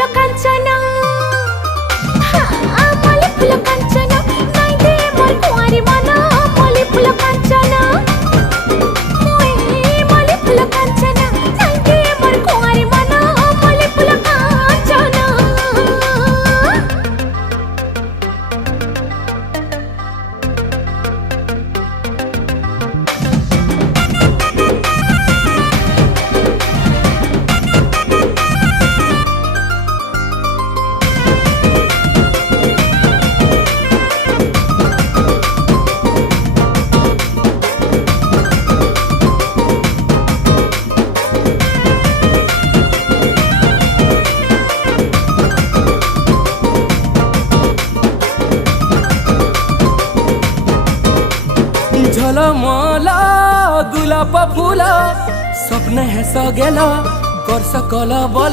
फुल कांचना मल्ली फुल कांचना नाई दे मोर कुंवारी मन मल्ली फुल कांचना मल्ली फुल कांचना नाई दे मोर कुंवारी मन मल्ली फुल कांचना। झलमला गुलाब फुला स्वप्न हे सगेला कर सकल बला